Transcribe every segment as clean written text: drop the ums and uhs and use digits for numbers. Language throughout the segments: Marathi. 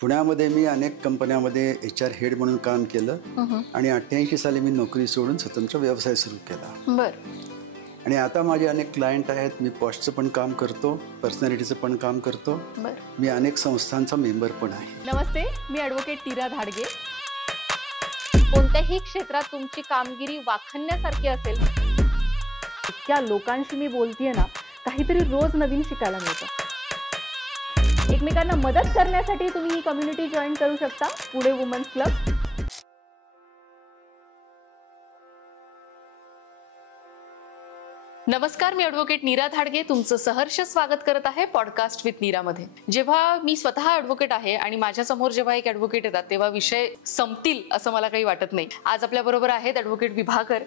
पुण्यामध्ये मी अनेक कंपन्यांमध्ये HR हेड म्हणून काम केलं आणि 88 साली मी नोकरी सोडून स्वतंत्र व्यवसाय सुरू केला. बरं. आणि आता माझे अनेक क्लायंट आहेत. मी पॉस्टचं पण काम करतो, पर्सनॅलिटीचं पण काम करतो. मी अनेक संस्थांचा मेंबर पण आहे. नमस्ते, मी ॲडव्होकेट नीरा धाडगे. कोणत्याही क्षेत्रात तुमची कामगिरी वाखण्यासारखी असेल, इतक्या लोकांशी मी बोलतेय ना, काहीतरी रोज नवीन शिकायला मिळतं. एकमेकांना मदत करण्यासाठी तुम्ही ही कम्युनिटी जॉईन करू शकता, पुणे वुमन्स क्लब. नमस्कार, मी ॲडव्होकेट नीरा धाडगे तुमचं सहर्ष स्वागत करत आहे पॉडकास्ट विथ नीरामध्ये. जेव्हा मी स्वतः ॲडव्होकेट आहे आणि माझ्यासमोर जेव्हा एक ॲडव्होकेट येतात तेव्हा विषय संपतील असं मला काही वाटत नाही. आज आपल्याबरोबर आहेत ॲडव्होकेट विभाकर.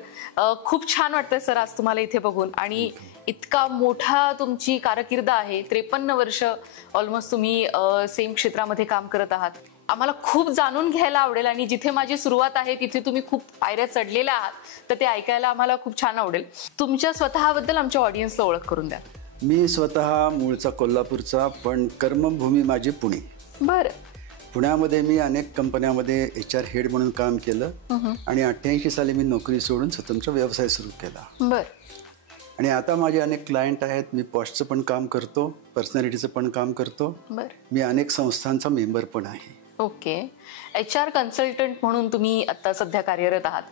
खूप छान वाटतंय सर आज तुम्हाला इथे बघून. आणि इतका मोठा तुमची कारकीर्द आहे, 53 वर्ष ऑलमोस्ट तुम्ही सेम क्षेत्रामध्ये काम करत आहात. आम्हाला खूप जाणून घ्यायला आवडेल आणि जिथे माझी सुरुवात आहे तिथे तुम्ही खूप पायऱ्या चढलेल्या आहात, तर ते ऐकायला आम्हाला खूप छान आवडेल. तुमच्या स्वतःबद्दल आमच्या ऑडियन्सला ओळख करून द्या. मी स्वतः मूळचा कोल्हापूरचा, पण कर्मभूमी माझी पुणे. बरं. पुण्यामध्ये मी अनेक कंपन्यांमध्ये HR हेड म्हणून काम केलं आणि 88 साली मी नोकरी सोडून स्वतंत्र व्यवसाय सुरू केला. बरं. आणि आता माझे अनेक क्लायंट आहेत. मी पॉस्टचं पण काम करतो, पर्सनॅलिटीचं पण काम करतो. मी अनेक संस्थांचा मेंबर पण आहे. ओके. HR कन्सल्टंट म्हणून तुम्ही आता सध्या कार्यरत आहात,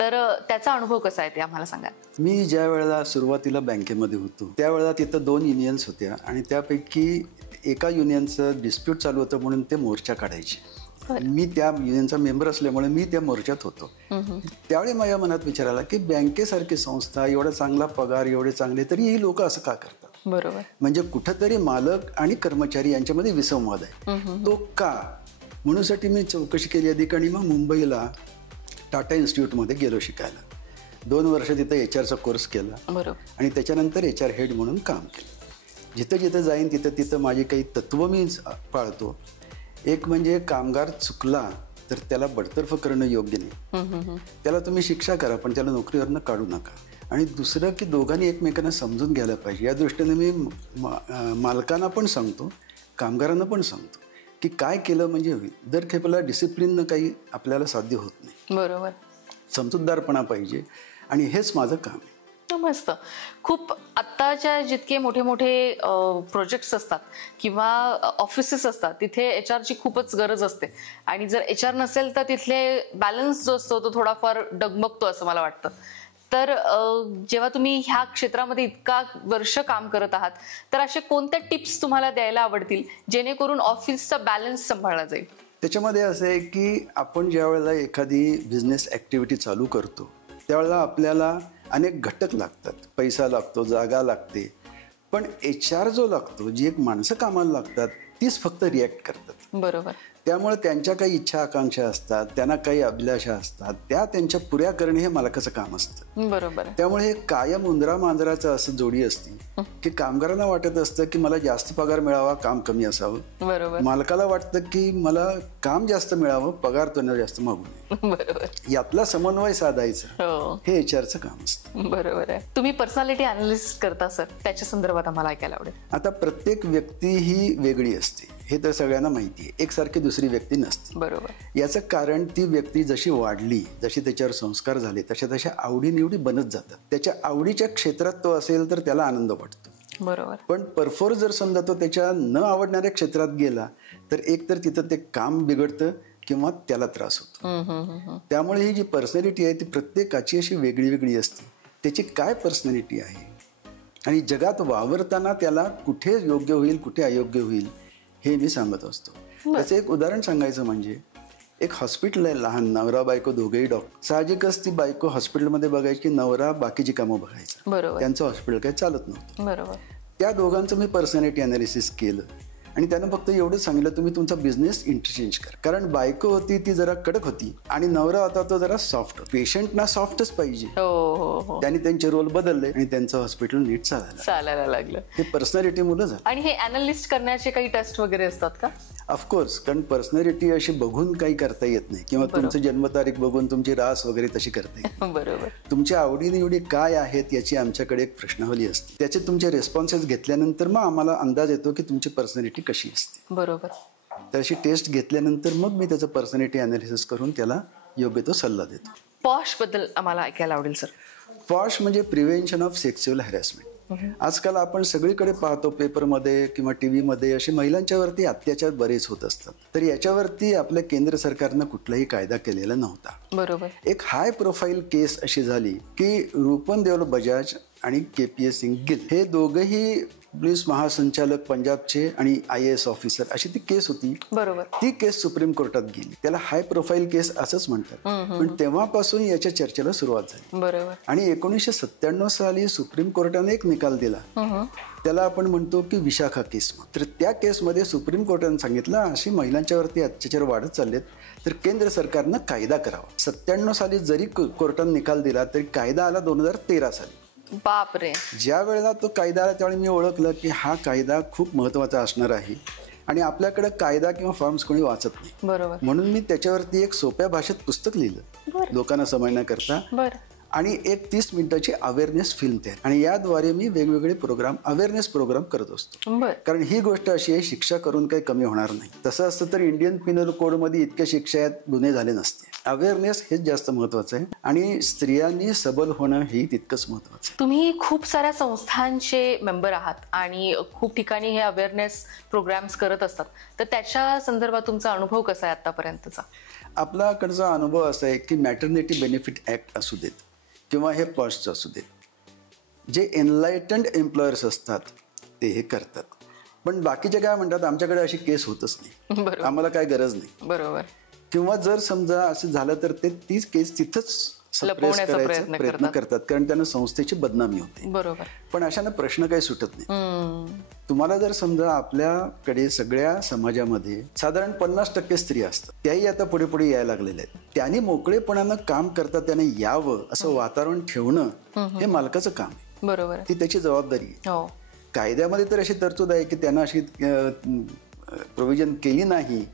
तर त्याचा अनुभव कसा आहे ते आम्हाला सांगा. मी ज्या वेळेला सुरुवातीला बँकेमध्ये होतो त्यावेळेला तिथं 2 युनियन्स होत्या आणि त्यापैकी एका युनियनचं डिस्प्यूट चालू होतं म्हणून ते मोर्चा काढायचे. मी त्या युनियनचा मेंबर असल्यामुळे मी त्या मोर्चात होतो. त्यावेळी माझ्या मनात विचार आला की बँकेसारखी संस्था, एवढा चांगला पगार, एवढे चांगले, तरी ही लोक असं का करतात. बरोबर. म्हणजे कुठंतरी मालक आणि कर्मचारी यांच्यामध्ये विसंवाद आहे. तो का म्हणूनसाठी मी चौकशी केली अधिक आणि मग मुंबईला टाटा इन्स्टिट्यूटमध्ये गेलो शिकायला. 2 वर्ष तिथं HRचा कोर्स केला. बरोबर. आणि त्याच्यानंतर HR हेड म्हणून काम केलं. जिथं जिथं जाईन तिथं माझी काही तत्त्व मी पाळतो. एक म्हणजे कामगार चुकला तर त्याला बडतर्फ करणं योग्य नाही. त्याला तुम्ही शिक्षा करा, पण त्याला नोकरीवरनं काढू नका. आणि दुसरं की दोघांनी एकमेकांना समजून घ्यायला पाहिजे. या दृष्टीने मी मालकांना पण सांगतो, कामगारांना पण सांगतो की काय केलं म्हणजे होईल. दर खेपेला डिसिप्लिननं काही आपल्याला साध्य होत नाही. बरोबर. समजूतदारपणा पाहिजे आणि हेच माझं काम आहे. मस्त. खूप आत्ताच्या जितके मोठे मोठे प्रोजेक्ट्स असतात किंवा ऑफिसेस असतात तिथे HRची खूपच गरज असते. आणि जर HR नसेल तर तिथले बॅलन्स जो असतो तो थोडाफार डगमगतो असं मला वाटतं. तर जेव्हा तुम्ही ह्या क्षेत्रामध्ये इतका वर्ष काम करत आहात, तर असे कोणत्या टिप्स तुम्हाला द्यायला आवडतील जेणेकरून ऑफिसचा बॅलन्स सांभाळला जाईल? त्याच्यामध्ये असं आहे की आपण ज्या वेळेला एखादी बिझनेस ॲक्टिव्हिटी चालू करतो त्यावेळेला आपल्याला अनेक घटक लागतात. पैसा लागतो, जागा लागते, पण HR जो लागतो, जी एक माणसं कामाला लागतात तीच फक्त रिॲक्ट करतात. बरोबर. त्यामुळे त्यांच्या काही इच्छा आकांक्षा असतात, त्यांना काही अभिलाषा असतात, त्या त्यांच्या पुऱ्या करणे हे मालकाचं काम असतं. बरोबर. त्यामुळे हे कायम उंदरा मांजराचं असं जोडी असते की कामगारांना वाटत असतं की मला जास्त पगार मिळावा, काम कमी असावं. बरोबर. मालकाला वाटतं की मला काम जास्त मिळावं, पगार त्यांना जास्त मागू नये. बरोबर. यातला समन्वय साधायचा हे HRचं काम असतं. बरोबर आहे. तुम्ही पर्सनॅलिटी अनालिसिस करता सर, त्याच्या संदर्भात आम्हाला ऐकायला आवडेल. आता प्रत्येक व्यक्ती ही वेगळी असते, हे तर सगळ्यांना माहिती आहे. एकसारखी दुसरी व्यक्ती नसते. बरोबर. याचं कारण ती व्यक्ती जशी वाढली, जशी त्याच्यावर संस्कार झाले, तशा आवडीनिवडी बनत जातात. त्याच्या आवडीच्या क्षेत्रात तो असेल तर त्याला आनंद वाटतो. बरोबर. पण परफॉर जर समजा तो त्याच्या न आवडणाऱ्या क्षेत्रात गेला तर एक तर तिथं ते काम बिघडतं किंवा त्याला त्रास होतो. त्यामुळे ही जी पर्सनॅलिटी आहे ती प्रत्येकाची अशी वेगळी वेगळी असते. त्याची काय पर्सनॅलिटी आहे आणि जगात वावरताना त्याला कुठे योग्य होईल, कुठे अयोग्य होईल हे मी सांगत असतो. त्याचं एक उदाहरण सांगायचं म्हणजे एक हॉस्पिटल आहे, लहान, नवरा बायको दोघेही डॉक्टर. साहजिकच ती बायको हॉस्पिटलमध्ये बघायची, नवरा बाकीची कामं बघायचं. बरोबर. त्यांचं हॉस्पिटल काही चालत नव्हतं. बरोबर. त्या दोघांचं मी पर्सनॅलिटी अनालिसिस केलं आणि त्यानं फक्त एवढंच सांगितलं, तुम्ही तुमचा बिझनेस इंटरचेंज करा. कारण बायको होती ती जरा कडक होती आणि नवरा होता तो जरा सॉफ्ट. पेशंटना सॉफ्टच पाहिजे. त्यांनी त्यांचे रोल बदलले आणि त्यांचं हॉस्पिटल नीट चालायला लागलं. हे पर्सनॅलिटी मुलं झालं. आणि हे अनालिस्ट करण्याचे काही टेस्ट वगैरे असतात का? ऑफकोर्स, कारण पर्सनॅलिटी अशी बघून काही करता येत नाही किंवा तुमचं जन्मतारीख बघून तुमची रास वगैरे तशी करता येत. बरोबर. तुमच्या आवडीनिवडी काय आहेत याची आमच्याकडे एक प्रश्नावली असते. त्याचे तुमचे रिस्पॉन्सेस घेतल्यानंतर मग आम्हाला अंदाज येतो की तुमची पर्सनॅलिटी कशी असते. बरोबर. तर अशी टेस्ट घेतल्यानंतर मग मी त्याचं पर्सनॅलिटी अनालिसिस करून त्याला योग्य तो सल्ला देतो. पॉश बद्दल आम्हाला ऐकायला आवडेल सर. पॉश म्हणजे प्रिव्हेन्शन ऑफ सेक्शुअल हॅरॅसमेंट. आजकाल आपण सगळीकडे पाहतो पेपरमध्ये किंवा टीव्हीमध्ये असे महिलांच्यावरती अत्याचार बरेच होत असतात. तर याच्यावरती आपल्या केंद्र सरकारनं कुठलाही कायदा केलेला नव्हता. बरोबर. एक हाय प्रोफाईल केस अशी झाली की रूपन देओल बजाज आणि KPS सिंग गिल हे दोघंही पोलीस महासंचालक पंजाबचे आणि IAS ऑफिसर अशी ती केस होती. बरोबर. ती केस सुप्रीम कोर्टात गेली. त्याला हाय प्रोफाईल केस असंच म्हणतात. पण तेव्हापासून याच्या चर्चेला सुरुवात झाली. बरोबर. आणि 1997 साली सुप्रीम कोर्टाने एक निकाल दिला. त्याला आपण म्हणतो की विशाखा केस. तर त्या केसमध्ये सुप्रीम कोर्टाने सांगितलं अशी महिलांच्यावरती अत्याचार वाढत चाललेत तर केंद्र सरकारनं कायदा करावा. 97 साली जरी कोर्टाने निकाल दिला तरी कायदा आला 2013 साली. बापरे. ज्या वेळेला तो कायदा आला त्यावेळी मी ओळखलं की हा कायदा खूप महत्त्वाचा असणार आहे आणि आपल्याकडे कायदा किंवा फॉर्म्स कोणी वाचत नाही. बरोबर. म्हणून मी त्याच्यावरती एक सोप्या भाषेत पुस्तक लिहिलं लोकांना समजण्याकरता. आणि एक 30 मिनिटाची अवेअरनेस फिल्म तयार आणि याद्वारे मी वेगवेगळे प्रोग्राम अवेअरनेस प्रोग्राम करत असतो. कारण ही गोष्ट अशी आहे शिक्षा करून काही कमी होणार नाही. तसं असतं तर इंडियन पिनल कोडमध्ये इतक्या शिक्षा आहेत गुन्हे झाले नसते. अवेअरनेस हेच जास्त महत्वाचं आहे आणि स्त्रियांनी सबल होणं हे तितकंच महत्वाचं आहे. तुम्ही खूप साऱ्या संस्थांचे मेंबर आहात आणि खूप ठिकाणी हे अवेअरनेस प्रोग्राम्स करत असतात. तर त्याच्या संदर्भात तुमचा अनुभव कसा आहे आतापर्यंतचा? आपल्याकडचा अनुभव असा आहे की मॅटर्निटी बेनिफिट ऍक्ट असू देत किंवा हे पॉशचं असू दे जे एनलायटन्ड एम्प्लॉयर्स असतात ते हे करतात. पण बाकीचे काय म्हणतात आमच्याकडे अशी केस होतच नाही, आम्हाला काय गरज नाही. बरोबर. किंवा जर समजा असं झालं तर ते तीच केस तिथंच सप्रेस करायचा प्रयत्न करतात कारण त्यांना संस्थेची बदनामी होते. बरोबर. पण अशानं प्रश्न काही सुटत नाही. तुम्हाला जर समजा आपल्याकडे सगळ्या समाजामध्ये साधारण 50% स्त्रिया असतात त्याही आता पुढे पुढे यायला लागलेल्या आहेत. त्यांनी मोकळेपणानं काम करता त्याने यावं असं वातावरण ठेवणं हे मालकाचं काम आहे. बरोबर. ती त्याची जबाबदारी आहे. कायद्यामध्ये तर अशी तरतूद आहे की त्यांना अशी प्रोव्हिजन केली नाही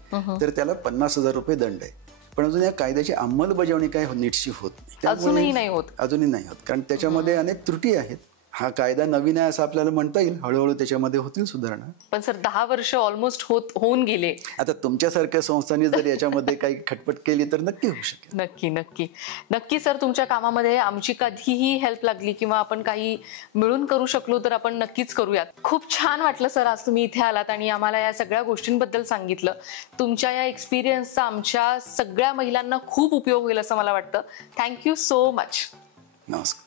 तर त्याला 50,000 रुपये दंड आहे. पण अजून या कायद्याची अंमलबजावणी काय नीटशी होत नाही. अजूनही नाही होत कारण त्याच्यामध्ये अनेक त्रुटी आहेत. हा कायदा नवीन आहे असं आपल्याला म्हणता येईल. हळूहळू त्याच्यामध्ये होतील सुधारणा. पण सर 10 वर्ष ऑलमोस्ट होऊन गेले. आता तुमच्यासारख्या संस्थांनी जर याच्यामध्ये काही खटपट केली तर नक्की होऊ शकेल. नक्की नक्की नक्की सर. तुमच्या कामामध्ये आमची कधीही हेल्प लागली किंवा आपण काही मिळून करू शकलो तर आपण नक्कीच करूयात. खूप छान वाटलं सर आज तुम्ही इथे आलात आणि आम्हाला या सगळ्या गोष्टींबद्दल सांगितलं. तुमच्या या एक्सपिरियन्सचा आमच्या सगळ्या महिलांना खूप उपयोग होईल असं मला वाटतं. Thank you so much. नमस्कार.